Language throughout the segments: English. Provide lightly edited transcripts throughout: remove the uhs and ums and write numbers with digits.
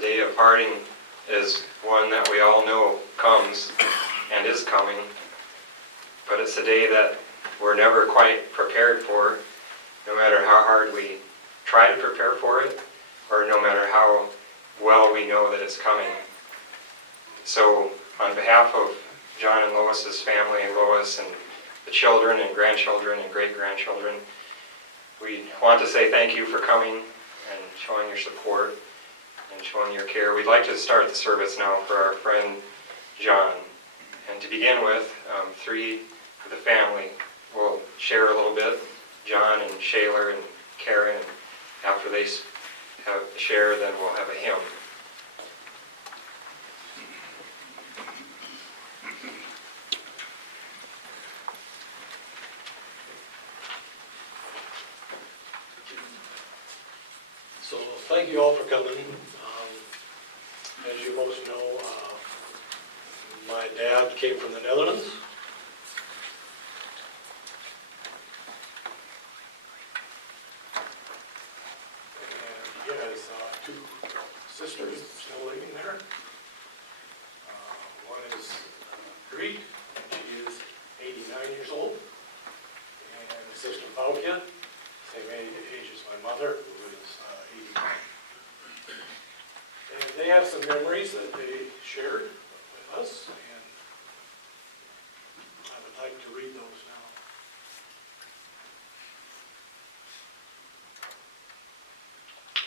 the day of parting is one that we all know comes and is coming, but it's a day that we're never quite prepared for, no matter how hard we try to prepare for it, or no matter how well we know that it's coming. So on behalf of John and Lois's family, and Lois and the children and grandchildren and great-grandchildren, we want to say thank you for coming and showing your support and showing your care. We'd like to start the service now for our friend John. And to begin with, three of the family will share a little bit. John and Shaler and Karen, and after they have share, then we'll have a hymn. So thank you all for coming. As you most know, my dad came from the Netherlands. And he has two sisters still living there. One is Greek, and she is 89 years old. And Sister Bauke, same age as my mother, who is 89. And they have some memories that they shared with us, and I would like to read those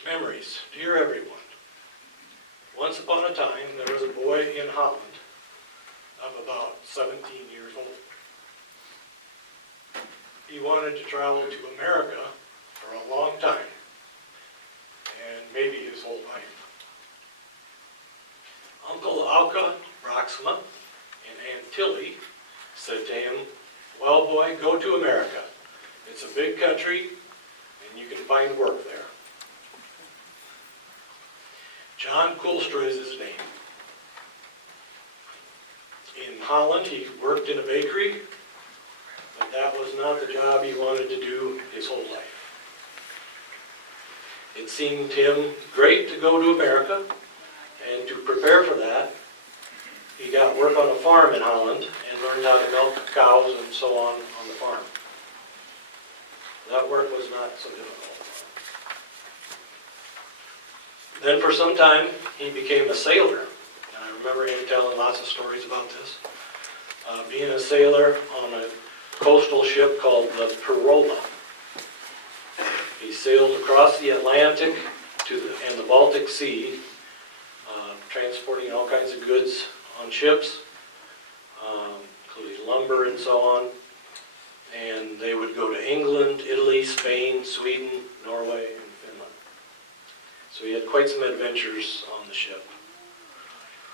now. Memories. Dear everyone, once upon a time there was a boy in Holland of about 17 years old. He wanted to travel to America for a long time, and maybe his whole life. Uncle Alka Broxma and Aunt Tilly said to him, "Well, boy, go to America. It's a big country, and you can find work there." John Koolstra is his name. In Holland, he worked in a bakery, but that was not the job he wanted to do his whole life. It seemed him great to go to America, and to prepare for that, he got work on a farm in Holland and learned how to milk cows and so on the farm. That work was not so difficult. Then for some time, he became a sailor. And I remember him telling lots of stories about this. Being a sailor on a coastal ship called the Perola. He sailed across the Atlantic and the Baltic Sea, transporting all kinds of goods on ships, including lumber and so on. And they would go to England, Italy, Spain, Sweden, Norway, and Finland. So he had quite some adventures on the ship.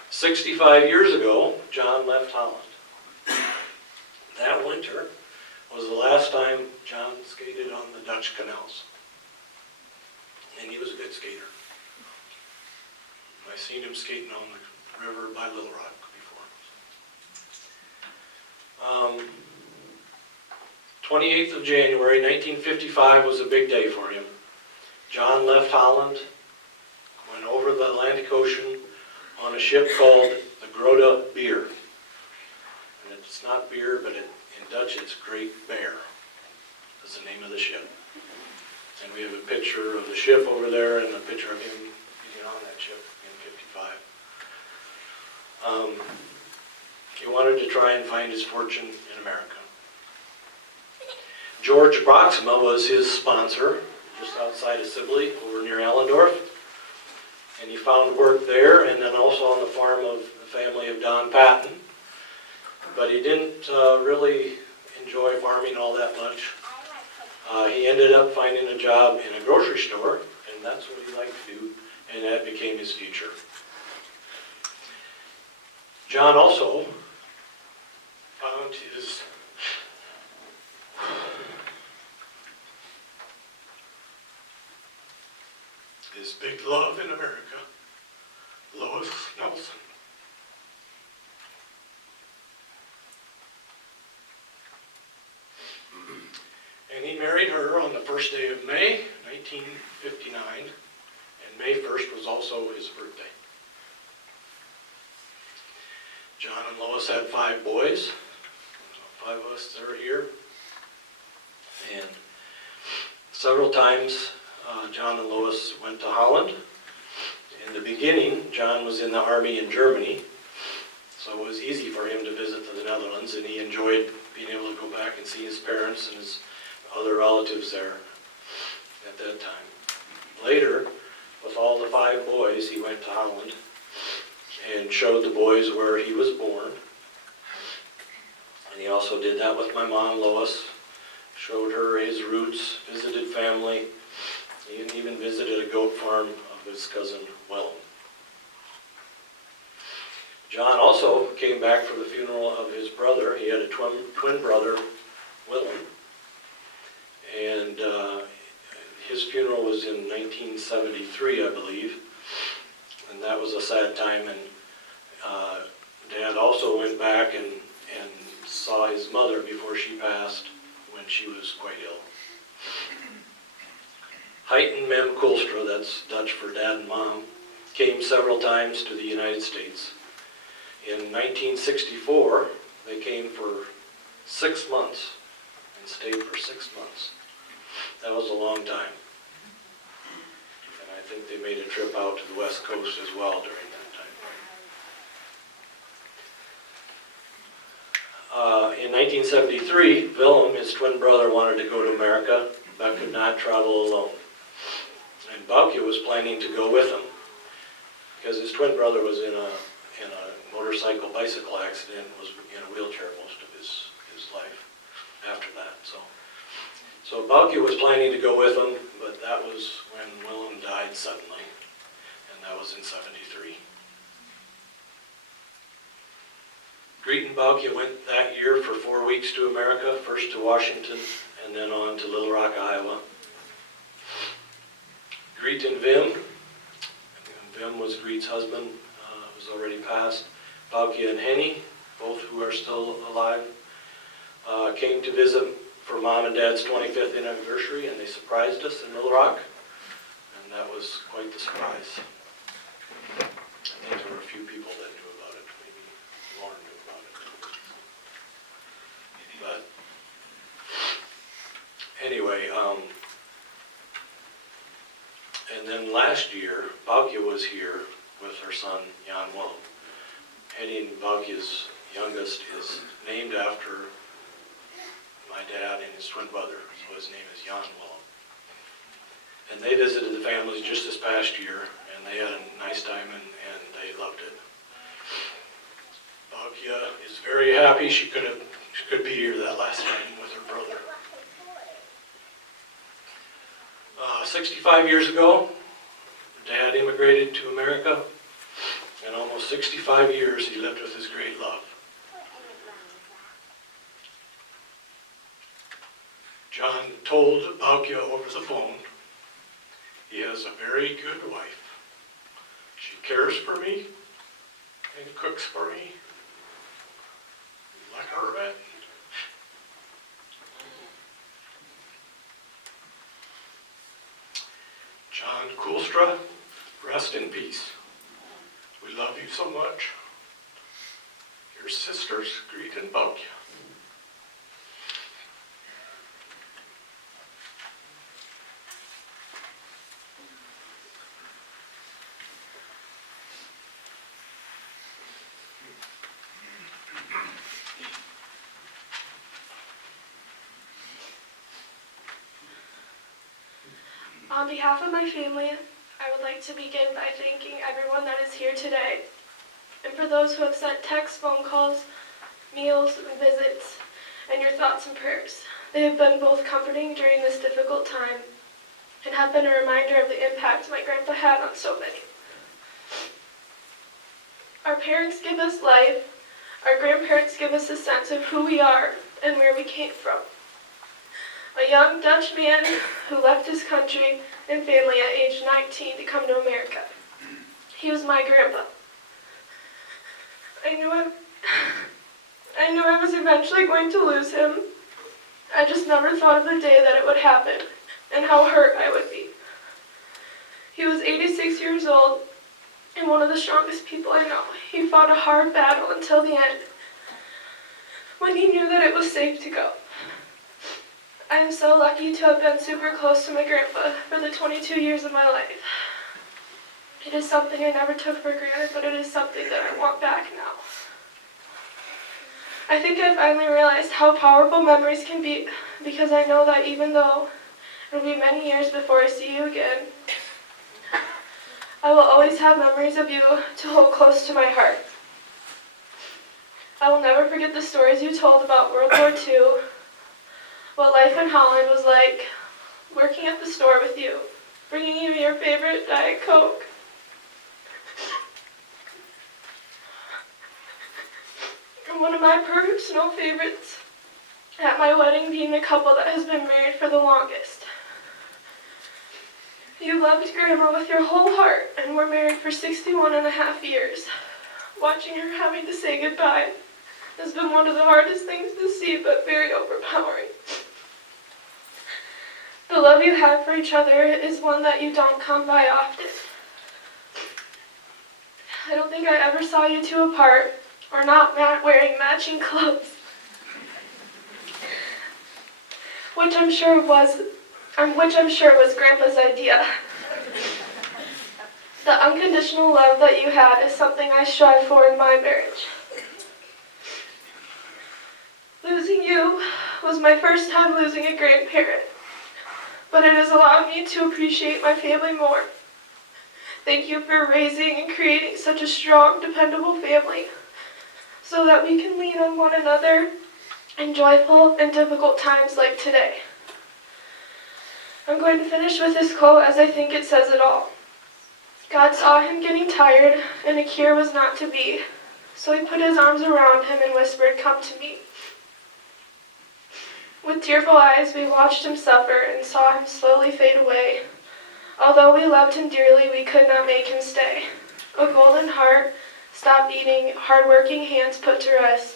65 years ago, John left Holland. That winter was the last time John skated on the Dutch canals. And he was a good skater. I seen him skating on the river by Little Rock before. 28th of January, 1955 was a big day for him. John left Holland, went over the Atlantic Ocean on a ship called the Dakota Beer. And it's not beer, but in Dutch it's Great Bear. That's the name of the ship. And we have a picture of the ship over there and a picture of him getting on that ship in '55. He wanted to try and find his fortune in America. George Broxma was his sponsor, just outside of Sibley, over near Allendorf. And he found work there, and then also on the farm of the family of Don Patton. But he didn't really enjoy farming all that much. He ended up finding a job in a grocery store, and that's what he liked to do, and that became his future. John also found his big love in America, Lois Nelson. And he married her on the first day of May, 1959, and May 1st was also his birthday. John and Lois had 5 boys, 5 of us that are here. And several times John and Lois went to Holland. In the beginning, John was in the army in Germany, so it was easy for him to visit the Netherlands, and he enjoyed being able to go back and see his parents and his other relatives there at that time. Later, with all the 5 boys, he went to Holland and showed the boys where he was born. And he also did that with my mom, Lois, showed her his roots, visited family. He even visited a goat farm of his cousin, Willem. John also came back for the funeral of his brother. He had a twin brother, Willem. And his funeral was in 1973, I believe. And that was a sad time. And Dad also went back and saw his mother before she passed when she was quite ill. Height and Mem Koolstra, that's Dutch for Dad and Mom, came several times to the United States. In 1964, they came for 6 months and stayed for 6 months. That was a long time. And I think they made a trip out to the West Coast as well during that time. In 1973, Willem, his twin brother, wanted to go to America, but could not travel alone. And Boukje was planning to go with him, because his twin brother was in a bicycle accident and was in a wheelchair most of his life after that. So Boukje was planning to go with him, but that was when Willem died suddenly, and that was in '73. Greet and Boukje went that year for 4 weeks to America, first to Washington and then on to Little Rock, Iowa. Greet and Wim was Greet's husband, who's already passed. Boukje and Henny, both who are still alive, came to visit for Mom and Dad's 25th anniversary, and they surprised us in Little Rock, and that was quite the surprise. I think there were a few people that knew about it, maybe Lauren knew about it. But anyway, and then last year, Boukje was here with her son, Jan Willem. Henny and Boukje's youngest is named after my dad and his twin brother, so his name is Jan Willem. And they visited the families just this past year, and they had a nice time, and they loved it. Boukje is very happy she could be here that last time with her brother. 65 years ago, Dad immigrated to America, and almost 65 years he lived with his great love. John told Boukje over the phone, he has a very good wife. She cares for me and cooks for me like a rat. John Koolstra, rest in peace. We love you so much. Your sisters, Greet and Boukje. On behalf of my family, I would like to begin by thanking everyone that is here today, and for those who have sent texts, phone calls, meals, and visits, and your thoughts and prayers. They have been both comforting during this difficult time and have been a reminder of the impact my grandpa had on so many. Our parents give us life. Our grandparents give us a sense of who we are and where we came from. A young Dutch man who left his country and family at age 19 to come to America. He was my grandpa. I knew I was eventually going to lose him. I just never thought of the day that it would happen and how hurt I would be. He was 86 years old and one of the strongest people I know. He fought a hard battle until the end, when he knew that it was safe to go. I am so lucky to have been super close to my grandpa for the 22 years of my life. It is something I never took for granted, but it is something that I want back now. I think I finally realized how powerful memories can be, because I know that even though it will be many years before I see you again, I will always have memories of you to hold close to my heart. I will never forget the stories you told about World War II, what life in Holland was like, working at the store with you, bringing you your favorite Diet Coke. And one of my personal favorites at my wedding being the couple that has been married for the longest. You loved Grandma with your whole heart and were married for 61.5 years. Watching her having to say goodbye has been one of the hardest things to see, but very overpowering. The love you have for each other is one that you don't come by often. I don't think I ever saw you two apart or not wearing matching clothes, which I'm sure was Grandpa's idea. The unconditional love that you had is something I strive for in my marriage. Losing you was my first time losing a grandparent, but it has allowed me to appreciate my family more. Thank you for raising and creating such a strong, dependable family so that we can lean on one another in joyful and difficult times like today. I'm going to finish with this quote, as I think it says it all. God saw him getting tired, and a cure was not to be, so he put his arms around him and whispered, "Come to me." With tearful eyes, we watched him suffer and saw him slowly fade away. Although we loved him dearly, we could not make him stay. A golden heart stopped beating, hard-working hands put to rest.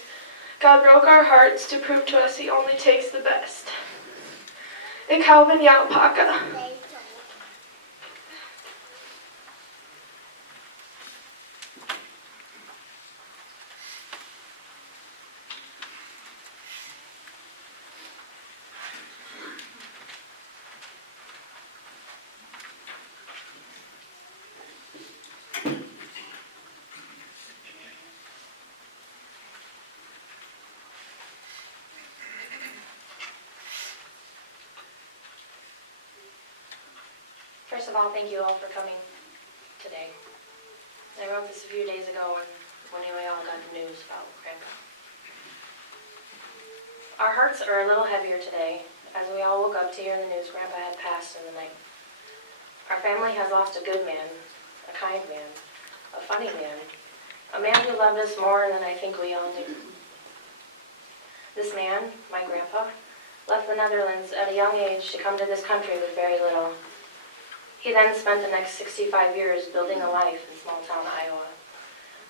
God broke our hearts to prove to us he only takes the best. Ik hou van jou, Paka. First of all, thank you all for coming today. I wrote this a few days ago when we all got the news about Grandpa. Our hearts are a little heavier today as we all woke up to hear the news Grandpa had passed in the night. Our family has lost a good man, a kind man, a funny man, a man who loved us more than I think we all knew. This man, my grandpa, left the Netherlands at a young age to come to this country with very little. He then spent the next 65 years building a life in small-town Iowa.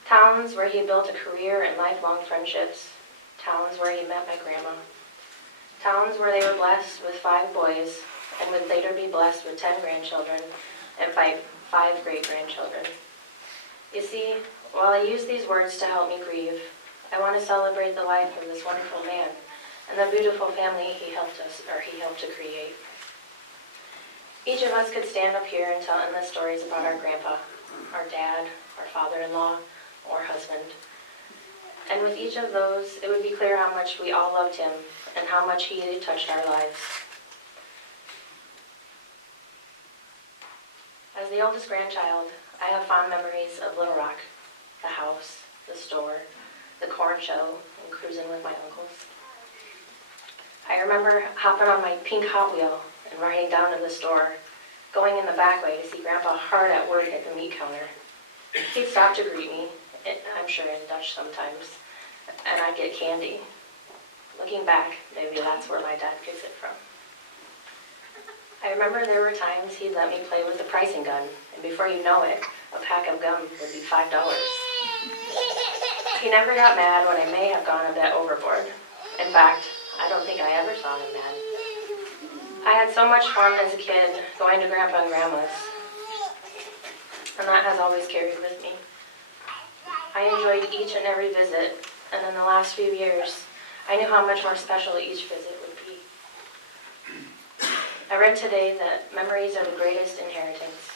Towns where he built a career and lifelong friendships. Towns where he met my grandma. Towns where they were blessed with 5 boys and would later be blessed with 10 grandchildren and 5 great-grandchildren. You see, while I use these words to help me grieve, I want to celebrate the life of this wonderful man and the beautiful family he helped to create. Each of us could stand up here and tell endless stories about our grandpa, our dad, our father-in-law, or husband. And with each of those, it would be clear how much we all loved him and how much he touched our lives. As the oldest grandchild, I have fond memories of Little Rock, the house, the store, the corn show, and cruising with my uncles. I remember hopping on my pink Hot Wheel and riding down to the store, going in the back way to see Grandpa hard at work at the meat counter. He'd stop to greet me, I'm sure in Dutch sometimes, and I'd get candy. Looking back, maybe that's where my dad gets it from. I remember there were times he'd let me play with the pricing gun, and before you know it, a pack of gum would be $5. He never got mad when I may have gone a bit overboard. In fact, I don't think I ever saw him mad. I had so much fun as a kid going to Grandpa and Grandma's, and that has always carried with me. I enjoyed each and every visit, and in the last few years, I knew how much more special each visit would be. I read today that memories are the greatest inheritance.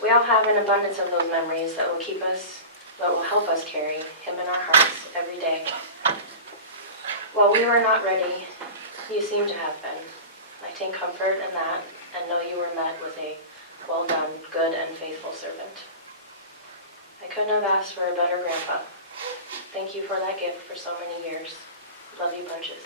We all have an abundance of those memories that will help us carry him in our hearts every day. While we were not ready, you seem to have been. I take comfort in that and know you were met with a well done, good and faithful servant. I couldn't have asked for a better grandpa. Thank you for that gift for so many years. Love you bunches.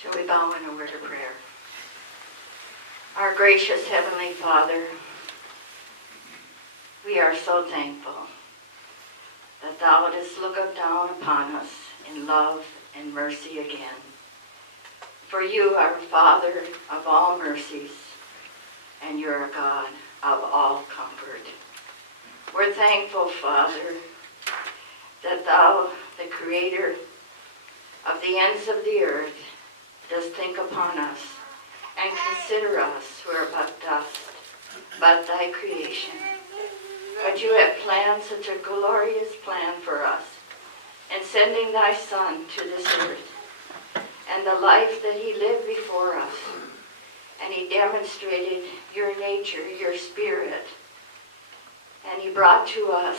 Shall we bow in a word of prayer? Our gracious Heavenly Father, we are so thankful that Thou didst look down upon us in love and mercy again. For You are Father of all mercies, and You're a God of all comfort. We're thankful, Father, that thou, the creator of the ends of the earth, dost think upon us and consider us who are but dust, but thy creation. But you have planned such a glorious plan for us in sending thy Son to this earth and the life that he lived before us. And he demonstrated your nature, your spirit. And he brought to us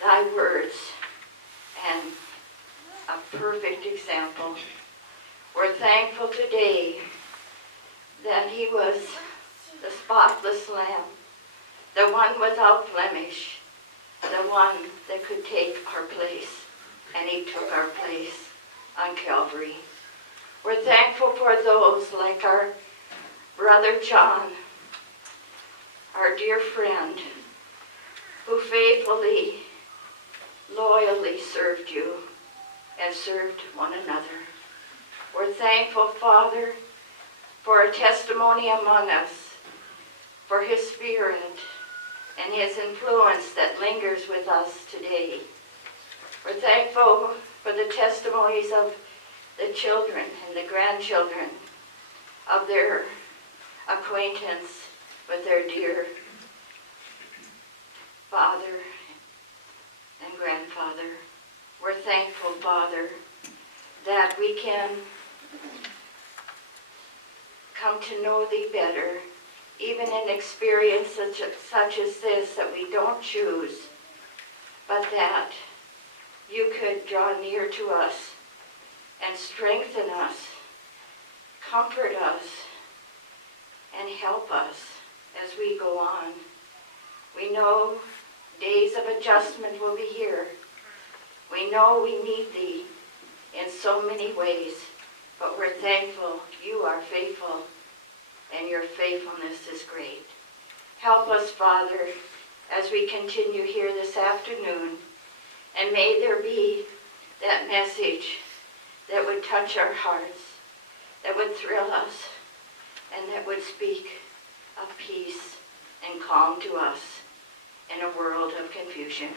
thy words and a perfect example. We're thankful today that he was the spotless lamb, the one without blemish, the one that could take our place. And he took our place on Calvary. We're thankful for those like our brother John, our dear friend, who faithfully, loyally served you and served one another. We're thankful, Father, for a testimony among us, for his spirit and his influence that lingers with us today. We're thankful for the testimonies of the children and the grandchildren, of their acquaintance with their dear father and grandfather. We're thankful, Father, that we can come to know thee better, even in experiences such as this that we don't choose, but that you could draw near to us and strengthen us, comfort us, and help us as we go on. We know days of adjustment will be here. We know we need thee in so many ways, but we're thankful you are faithful, and your faithfulness is great. Help us, Father, as we continue here this afternoon, and may there be that message that would touch our hearts, that would thrill us, and that would speak of peace and calm to us in a world of confusion.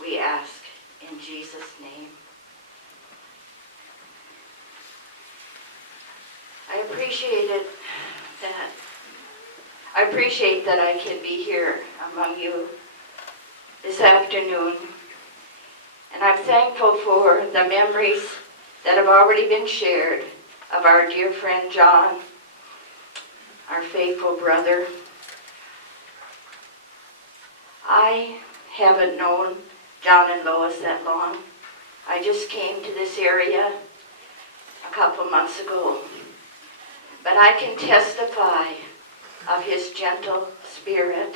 We ask in Jesus' name. I appreciate that I can be here among you this afternoon. And I'm thankful for the memories that have already been shared of our dear friend John, our faithful brother. I haven't known John and Lois that long. I just came to this area a couple months ago. But I can testify of his gentle spirit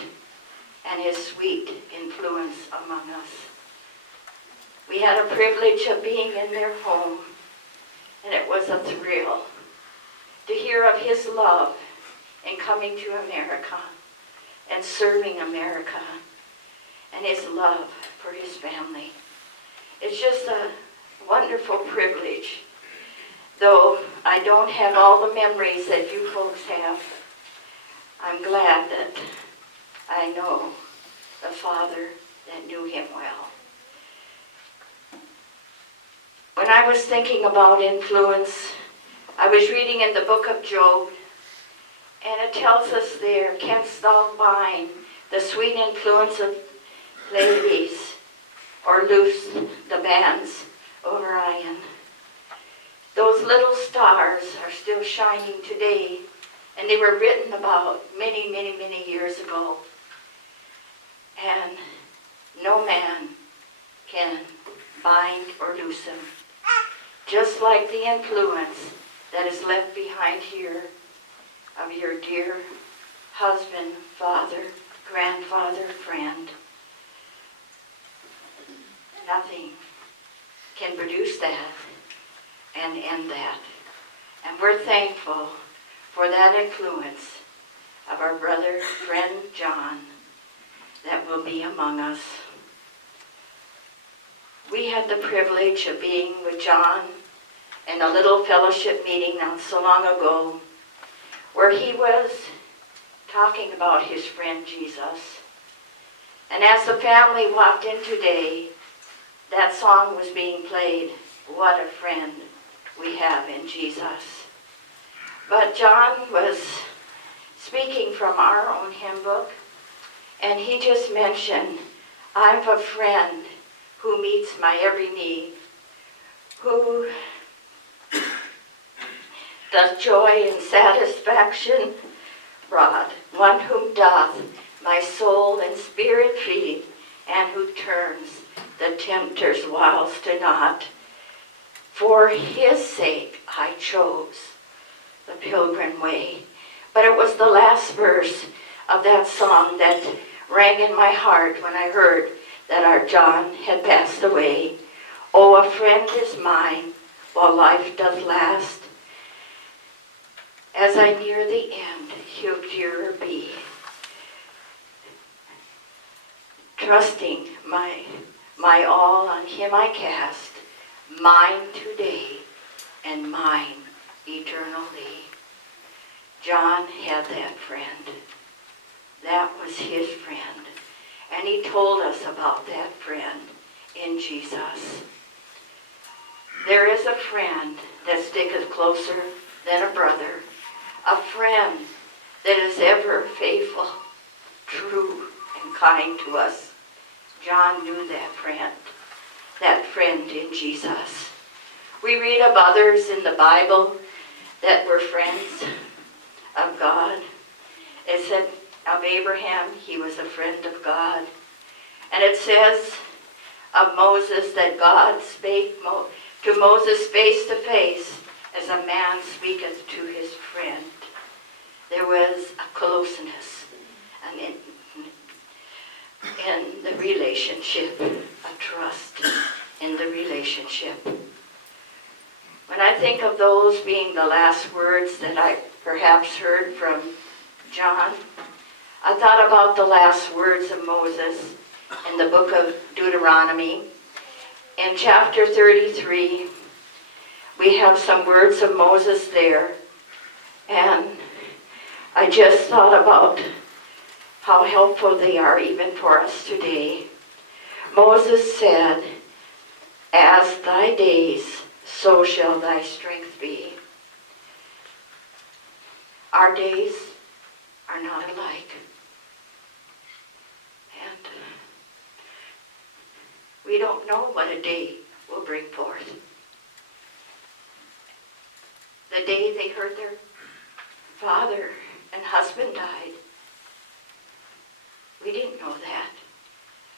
and his sweet influence among us. We had a privilege of being in their home, and it was a thrill to hear of his love in coming to America and serving America, and his love for his family. It's just a wonderful privilege. Though I don't have all the memories that you folks have, I'm glad that I know the Father that knew him well. When I was thinking about influence, I was reading in the book of Job, and it tells us there, canst thou bind the sweet influence of Pleiades, or loose the bands of Orion? Those little stars are still shining today, and they were written about many, many, many years ago. And no man can bind or loose them. Just like the influence that is left behind here of your dear husband, father, grandfather, friend. Nothing can produce that and end that. And we're thankful for that influence of our brother, friend John, that will be among us. We had the privilege of being with John in a little fellowship meeting not so long ago, where he was talking about his friend Jesus And as the family walked in today, that song was being played, What a Friend We Have in Jesus. But John was speaking from our own hymn book, and he just mentioned, I'm a friend who meets my every need, who doth joy and satisfaction brought, one whom doth my soul and spirit feed, and who turns the tempter's wiles to naught. For his sake I chose the pilgrim way. But it was the last verse of that song that rang in my heart when I heard that our John had passed away. Oh, a friend is mine while life doth last. As I near the end, he'll dearer be. Trusting my all on him I cast, mine today and mine eternally. John had that friend. That was his friend. And he told us about that friend in Jesus. There is a friend that sticketh closer than a brother, a friend that is ever faithful, true, and kind to us. John knew that friend in Jesus. We read of others in the Bible that were friends of God. It said of Abraham, he was a friend of God. And it says of Moses that God spake to Moses face to face as a man speaketh to his friend. There was a closeness in the relationship, a trust in the relationship. When I think of those being the last words that I perhaps heard from John, I thought about the last words of Moses in the book of Deuteronomy. In chapter 33, we have some words of Moses there, and I just thought about how helpful they are even for us today. Moses said, as thy days, so shall thy strength be. Our days are not alike. And we don't know what a day will bring forth. The day they heard their father and husband died, we didn't know that.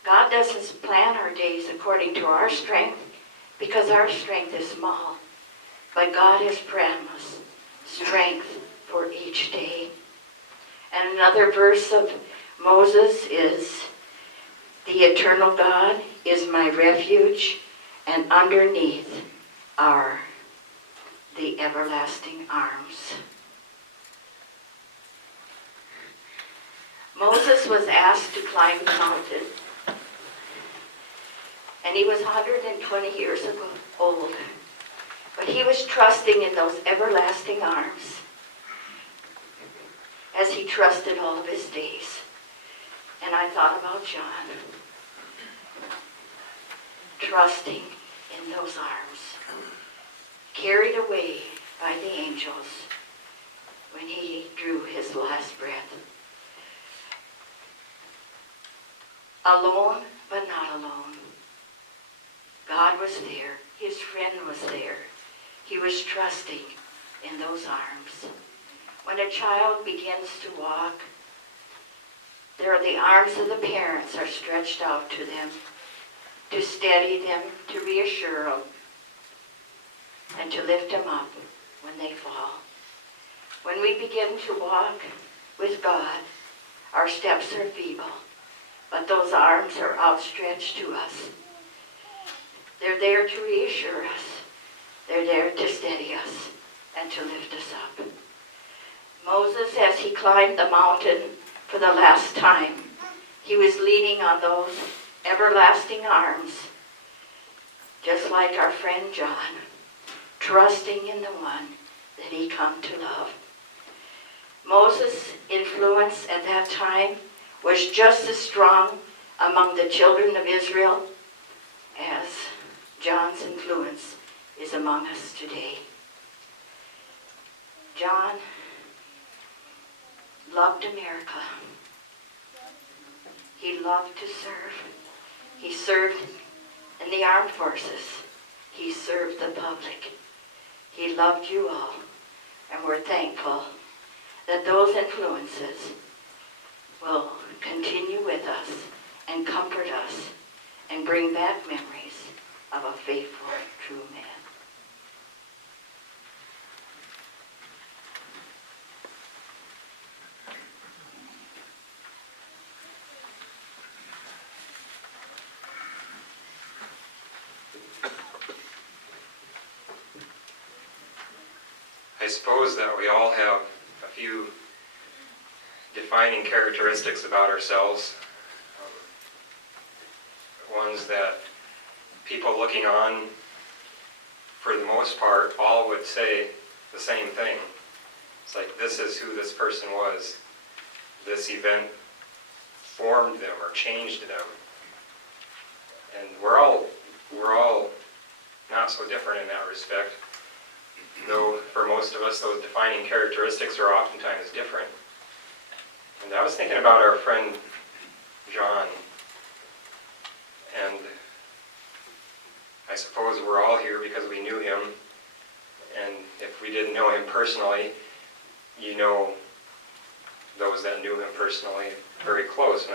God doesn't plan our days according to our strength because our strength is small. But God has promised strength for each day. And another verse of Moses is, the eternal God is my refuge, and underneath are the everlasting arms. Moses was asked to climb the mountain, and he was 120 years old, but he was trusting in those everlasting arms as he trusted all of his days. And I thought about John, trusting in those arms, carried away by the angels when he drew his last breath. Alone, but not alone. God was there. His friend was there. He was trusting in those arms. When a child begins to walk, the arms of the parents are stretched out to them, to steady them, to reassure them, and to lift them up when they fall. When we begin to walk with God, our steps are feeble, but those arms are outstretched to us. They're there to reassure us. They're there to steady us and to lift us up. Moses, as he climbed the mountain for the last time, he was leaning on those everlasting arms, just like our friend John, trusting in the one that he come to love. Moses' influence at that time was just as strong among the children of Israel as John's influence is among us today. John loved America. He loved to serve. He served in the armed forces. He served the public. He loved you all, and we're thankful that those influences will continue with us and comfort us and bring back memories of a faithful, true man. I suppose that we all have a few defining characteristics about ourselves, ones that people looking on, for the most part, all would say the same thing. It's like, this is who this person was. This event formed them or changed them. And we're all not so different in that respect, though for most of us those defining characteristics are oftentimes different. And I was thinking about our friend John, and I suppose we're all here because we knew him, and if we didn't know him personally, you know those that knew him personally very close, and